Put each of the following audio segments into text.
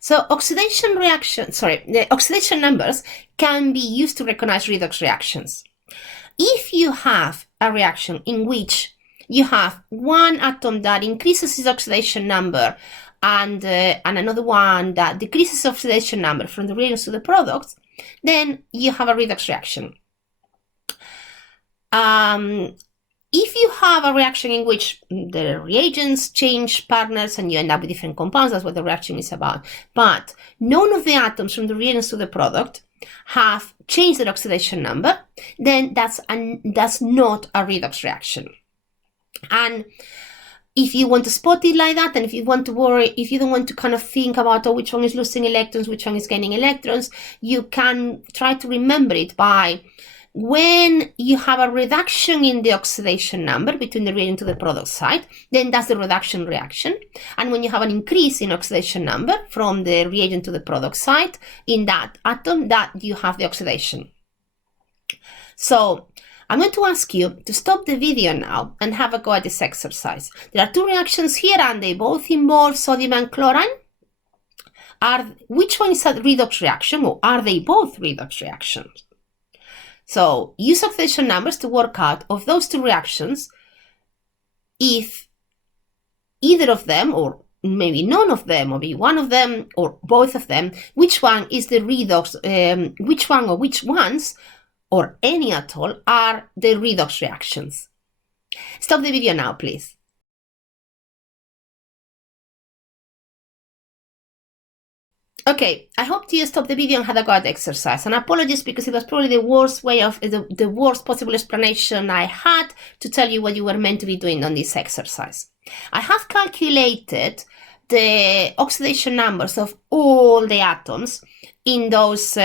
So the oxidation numbers can be used to recognize redox reactions. If you have a reaction in which you have one atom that increases its oxidation number and another one that decreases oxidation number from the reagents to the products, then you have a redox reaction. If you have a reaction in which the reagents change partners and you end up with different compounds, that's what the reaction is about, but none of the atoms from the reagents to the product have changed their oxidation number, then that's not a redox reaction. And if you want to spot it like that, and if you want to worry, if you don't want to kind of think about, oh, which one is losing electrons, which one is gaining electrons, you can try to remember it by when you have a reduction in the oxidation number between the reagent to the product side, then that's the reduction reaction. And when you have an increase in oxidation number from the reagent to the product side in that atom, that you have the oxidation. So I'm going to ask you to stop the video now and have a go at this exercise. There are two reactions here and they both involve sodium and chlorine. Which one is a redox reaction, or are they both redox reactions? So use oxidation numbers to work out of those two reactions if either of them, or maybe none of them, or maybe one of them, or both of them, which one is the redox, which one or which ones, or any at all, are the redox reactions. Stop the video now, please. Okay, I hope you stopped the video and had a go at the exercise. And apologies because it was probably the worst way of the worst possible explanation I had to tell you what you were meant to be doing on this exercise. I have calculated the oxidation numbers of all the atoms in those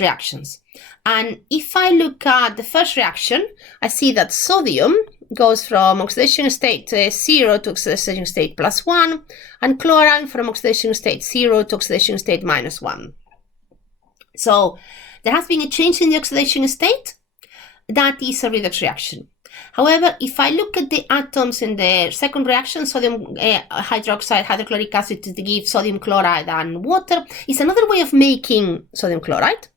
reactions. And if I look at the first reaction, I see that sodium goes from oxidation state 0 to oxidation state +1, and chlorine from oxidation state 0 to oxidation state -1. So there has been a change in the oxidation state. That is a redox reaction. However, if I look at the atoms in the second reaction, sodium hydroxide, hydrochloric acid to give sodium chloride and water, is another way of making sodium chloride.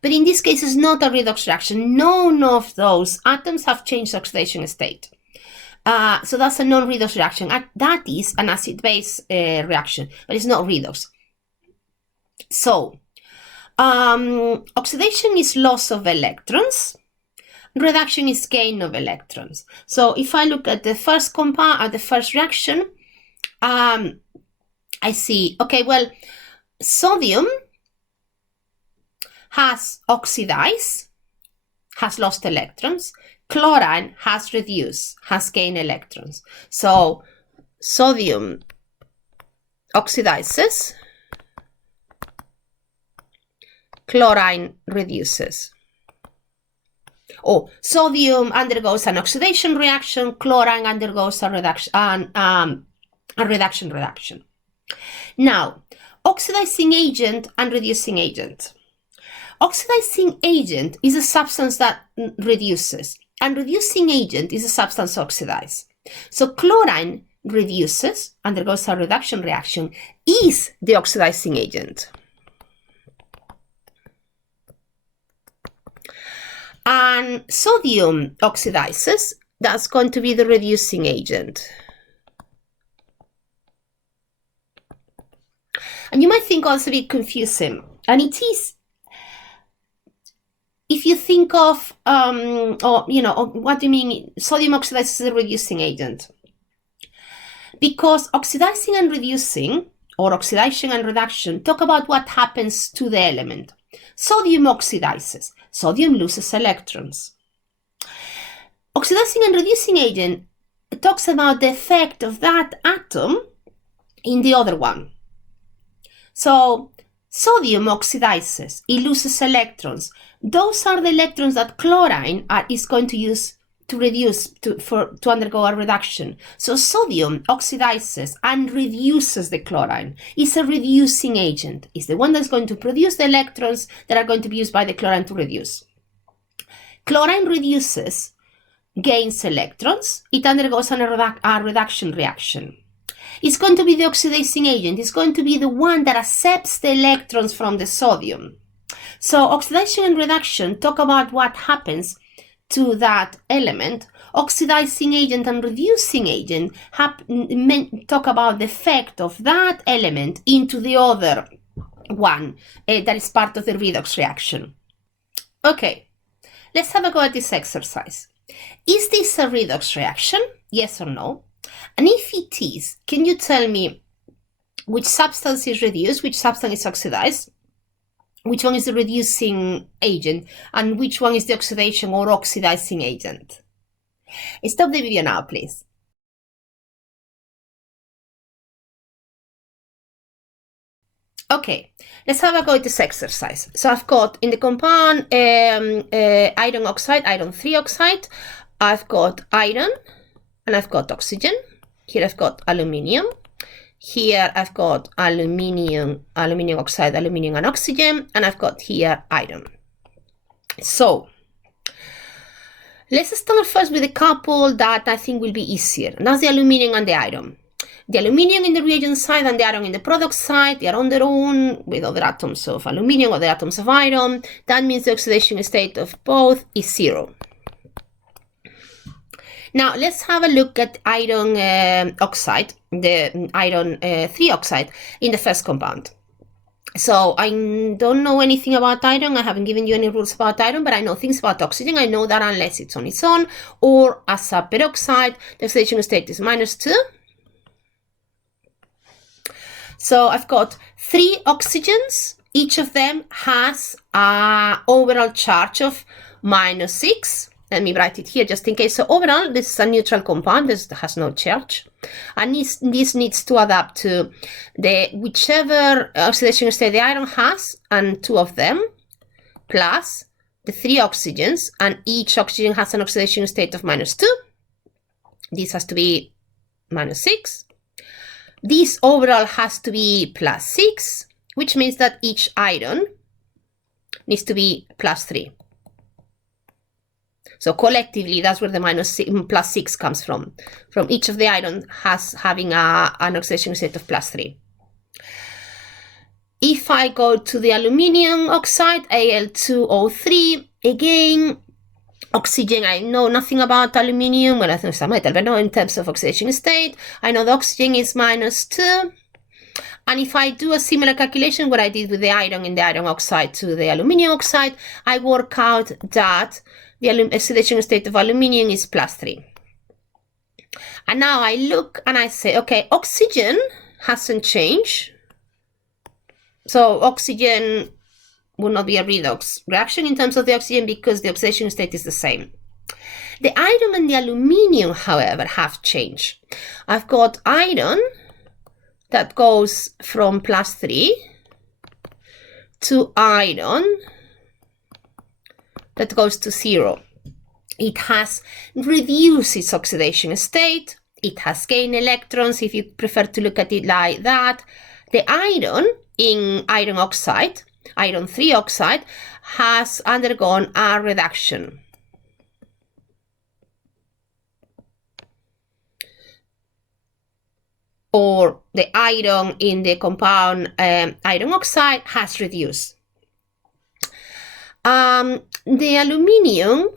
But in this case, it's not a redox reaction. None of those atoms have changed oxidation state. So that's a non-redox reaction. That is an acid-base reaction, but it's not redox. So oxidation is loss of electrons. Reduction is gain of electrons. So if I look at the first compound, at the first reaction, I see, okay, well, sodium has oxidized, has lost electrons. Chlorine has reduced, has gained electrons. So sodium oxidizes, chlorine reduces. Oh, sodium undergoes an oxidation reaction, chlorine undergoes a reduction reaction. Now, oxidizing agent and reducing agent. Oxidizing agent is a substance that reduces, and reducing agent is a substance oxidized. So chlorine reduces, undergoes a reduction reaction, is the oxidizing agent. And sodium oxidizes, that's going to be the reducing agent. And you might think, oh, it's a bit confusing, and it is. If you think of, what do you mean, sodium oxidizes the reducing agent? Because oxidizing and reducing, or oxidation and reduction, talk about what happens to the element. Sodium oxidizes. Sodium loses electrons. Oxidizing and reducing agent talks about the effect of that atom in the other one. So sodium oxidizes, it loses electrons. Those are the electrons that chlorine is going to use to reduce, to undergo a reduction. So sodium oxidizes and reduces the chlorine. It's a reducing agent. It's the one that's going to produce the electrons that are going to be used by the chlorine to reduce. Chlorine reduces, gains electrons. It undergoes a reduction reaction. It's going to be the oxidizing agent. It's going to be the one that accepts the electrons from the sodium. So oxidation and reduction talk about what happens to that element. Oxidizing agent and reducing agent talk about the effect of that element into the other one that is part of the redox reaction. Okay, let's have a go at this exercise. Is this a redox reaction? Yes or no? And if it is, can you tell me which substance is reduced, which substance is oxidized, which one is the reducing agent, and which one is the oxidation or oxidizing agent? Stop the video now, please. Okay, let's have a go at this exercise. So I've got in the compound iron oxide, iron 3 oxide, I've got iron and I've got oxygen. Here I've got aluminium. Here I've got aluminium oxide, aluminium and oxygen, and I've got here iron. So let's start first with a couple that I think will be easier. And that's the aluminium and the iron. The aluminium in the reagent side and the iron in the product side, they are on their own with other atoms of aluminium, other atoms of iron. That means the oxidation state of both is 0. Now let's have a look at iron oxide, the iron 3 oxide in the first compound. So I don't know anything about iron. I haven't given you any rules about iron, but I know things about oxygen. I know that unless it's on its own or as a peroxide, the oxidation state is -2. So I've got 3 oxygens. Each of them has an overall charge of -6. Let me write it here just in case. So overall, this is a neutral compound. This has no charge. And this needs to adapt to whichever oxidation state the iron has, and 2 of them, plus the 3 oxygens, and each oxygen has an oxidation state of -2. This has to be -6. This overall has to be +6, which means that each iron needs to be +3. So collectively, that's where the +6 comes from each of the iron having an oxidation state of +3. If I go to the aluminium oxide, Al2O3, again, oxygen, I know nothing about aluminium, well, I think it's a metal, but no, in terms of oxidation state, I know the oxygen is -2. And if I do a similar calculation, what I did with the iron in the iron oxide to the aluminium oxide, I work out that the oxidation state of aluminium is +3. And now I look and I say, okay, oxygen hasn't changed. So oxygen will not be a redox reaction in terms of the oxygen because the oxidation state is the same. The iron and the aluminium, however, have changed. I've got iron that goes from +3 to iron that goes to 0. It has reduced its oxidation state. It has gained electrons, if you prefer to look at it like that. The iron in iron oxide, iron 3 oxide, has undergone a reduction. Or the iron in the compound iron oxide has reduced. The aluminium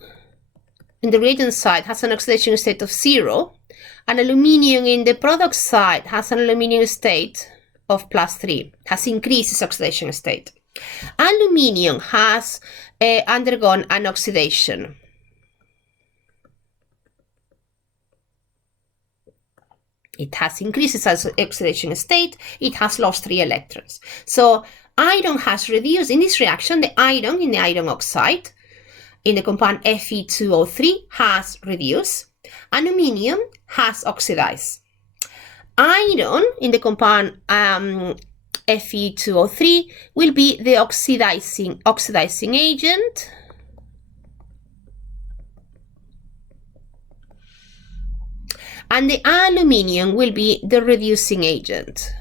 in the reagent side has an oxidation state of 0, and aluminium in the product side has an aluminium state of +3, has increased its oxidation state. Aluminium has undergone an oxidation. It has increased its oxidation state. It has lost 3 electrons. So iron has reduced in this reaction. The iron in the iron oxide in the compound Fe2O3 has reduced. Aluminium has oxidized. Iron in the compound Fe2O3 will be the oxidizing agent. And the aluminium will be the reducing agent.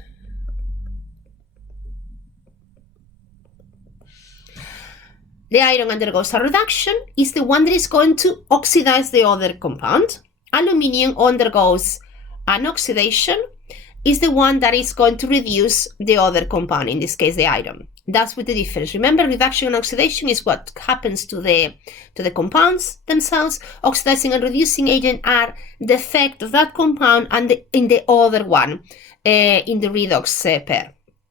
The iron undergoes a reduction, is the one that is going to oxidize the other compound. Aluminium undergoes an oxidation. is the one that is going to reduce the other compound, in this case the iron. That's with the difference. Remember, reduction and oxidation is what happens to the compounds themselves. Oxidizing and reducing agent are the effect of that compound and in the other one, in the redox pair.